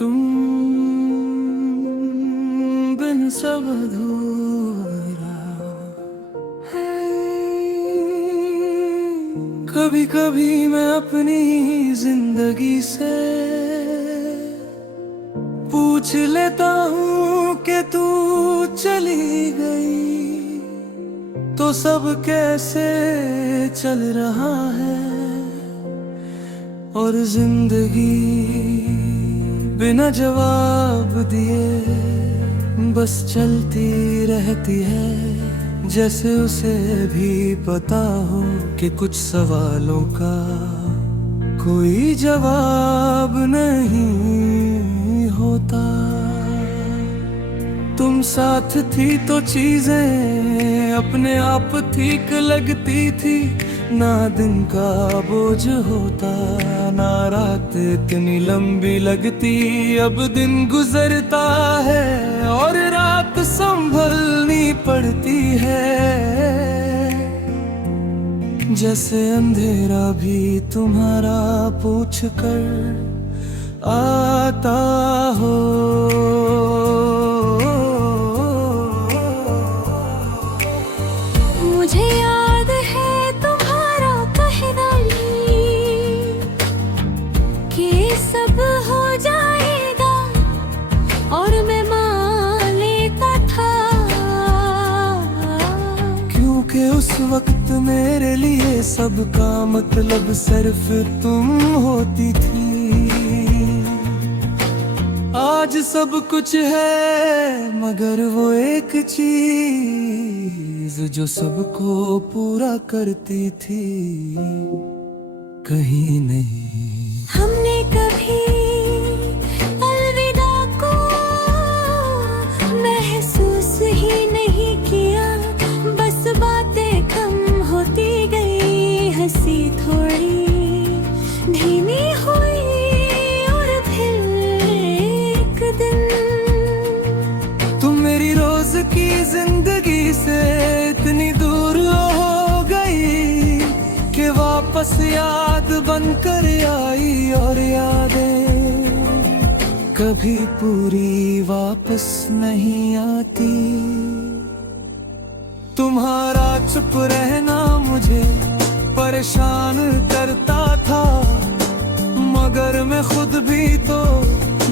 तुम बिन सब अधूरा है। कभी कभी मैं अपनी जिंदगी से पूछ लेता हूँ कि तू चली गई तो सब कैसे चल रहा है। और जिंदगी बिना जवाब दिए बस चलती रहती है, जैसे उसे भी पता हो कि कुछ सवालों का कोई जवाब नहीं होता। तुम साथ थी तो चीजें अपने आप ठीक लगती थी, ना दिन का बोझ होता ना रात इतनी लंबी लगती। अब दिन गुजरता है और रात संभलनी पड़ती है, जैसे अंधेरा भी तुम्हारा पूछ कर आता हो। मुझे याद है तुम्हारा कहना कि सब हो जाएगा, और मैं मान लेता था, क्योंकि उस वक्त मेरे लिए सबका मतलब सिर्फ तुम होती थी। आज सब कुछ है मगर वो एक चीज जो सबको पूरा करती थी कहीं नहीं। हमने कभी अलविदा को महसूस ही नहीं किया, बस बातें कम होती गई, हंसी थोड़ी धीमी हुई, और फिर एक दिन तुम मेरी रोज की जिंदगी से इतनी दूर हो गई कि वापस याद बनकर आई, और यादें कभी पूरी वापस नहीं आती। तुम्हारा चुप रहना मुझे परेशान करता था, मगर मैं खुद भी तो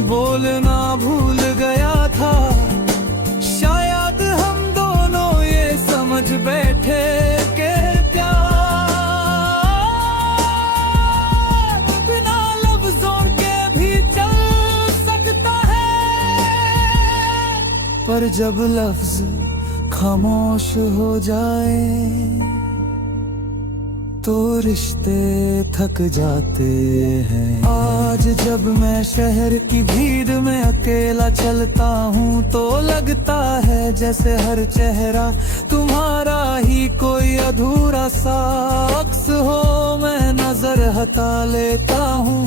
बोलना भूल गया था। शायद हम दोनों ये समझ बैठे कि प्यार बिना लफ्जों के भी चल सकता है, पर जब लफ्ज खामोश हो जाए तो रिश्ते थक जाते हैं। आज जब मैं शहर की भीड़ में अकेला चलता हूँ तो लगता है जैसे हर चेहरा तुम्हारा ही कोई अधूरा सा अक्स हो। मैं नजर हटा लेता हूँ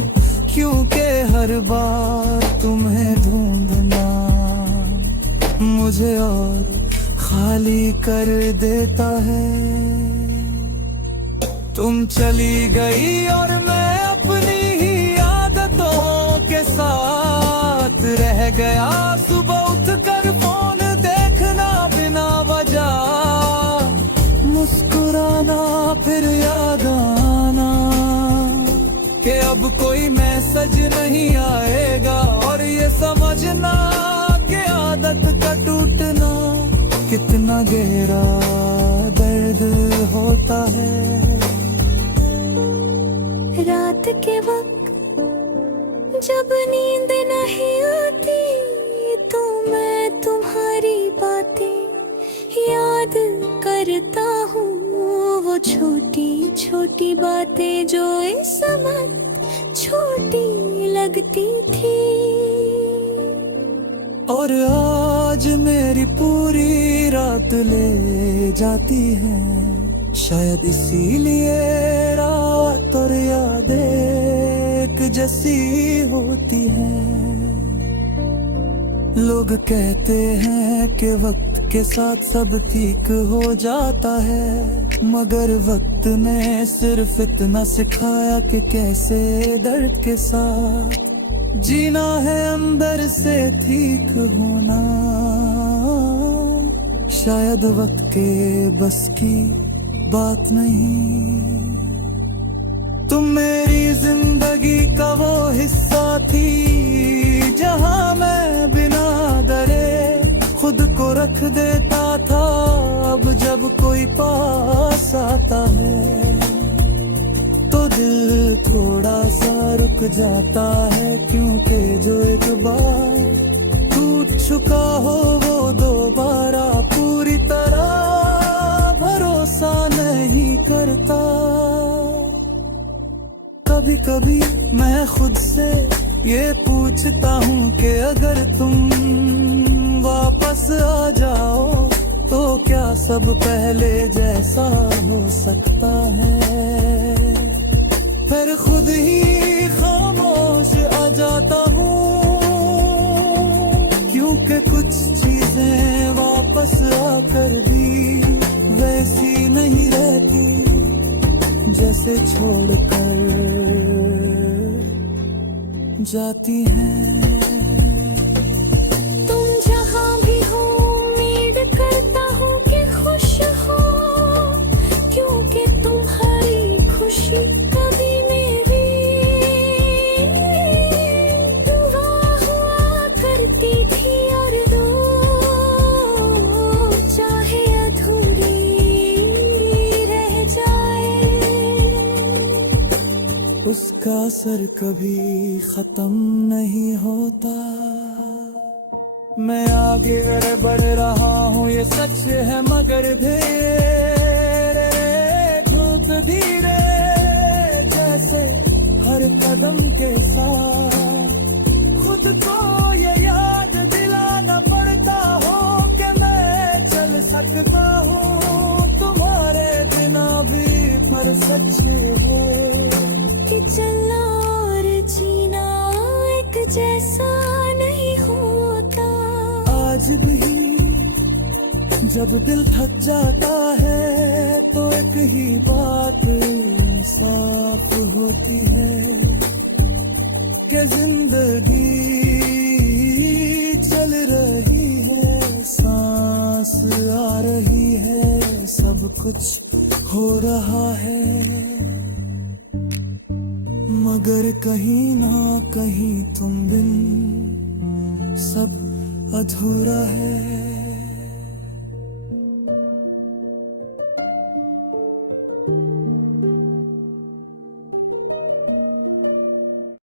क्योंकि हर बार तुम्हें ढूंढना मुझे और खाली कर देता है। तुम चली गई और मैं अपनी ही आदतों के साथ रह गया। सुबह उठकर फोन देखना बिना वजह, मुस्कुराना फिर याद आना कि अब कोई मैसेज नहीं आएगा, और ये समझना कि आदत का टूटना कितना गहरा दर्द होता है। रात के वक्त जब नींद नहीं आती तो मैं तुम्हारी बातें याद करता हूँ, वो छोटी छोटी बातें जो इस समय छोटी लगती थी। और आज मेरी पूरी रात ले जाती है, शायद इसीलिए रात और यादें एक जैसी होती हैं। लोग कहते हैं कि वक्त के साथ सब ठीक हो जाता है, मगर वक्त ने सिर्फ इतना सिखाया कि कैसे दर्द के साथ जीना है अंदर से ठीक होना, शायद वक्त के बस की बात नहीं। तुम मेरी जिंदगी का वो हिस्सा थी जहां मैं बिना डरे खुद को रख देता था। अब जब कोई पास आता है तो दिल थोड़ा सा रुक जाता है, क्योंकि जो एक बार टूट चुका हो वो दोबारा पूरी तरह भरोसा नहीं करता। कभी कभी मैं खुद से ये पूछता हूँ कि अगर तुम वापस आ जाओ तो क्या सब पहले जैसा हो सकता है। फिर खुद ही खामोश आ जाता हूँ, क्योंकि कुछ चीजें वापस आकर भी वैसी नहीं रहती जैसे छोड़कर जाती हैं। तुम जहाँ भी हो उम्मीद करता हूँ कि खुश हो, क्योंकि तुम्हारी खुशी कभी मेरी दुआ हुआ करती थी। और दो चाहे अधूरी रह जाए, उसका असर कभी खत्म नहीं होता। मैं आगे बढ़ रहा हूँ ये सच है, मगर धीरे धूप धीरे जैसे हर कदम के साथ खुद को ये याद दिलाना पड़ता हो कि मैं चल सकता हूँ तुम्हारे बिना भी। पर सच है कि चलना और जीना एक जैसा नहीं होता। आज भी जब दिल थक जाता है तो एक ही बात साफ होती है कि जिंदगी चल रही है, सांस आ रही है, सब कुछ हो रहा है, मगर कहीं ना कहीं तुम बिन सब अधूरा है।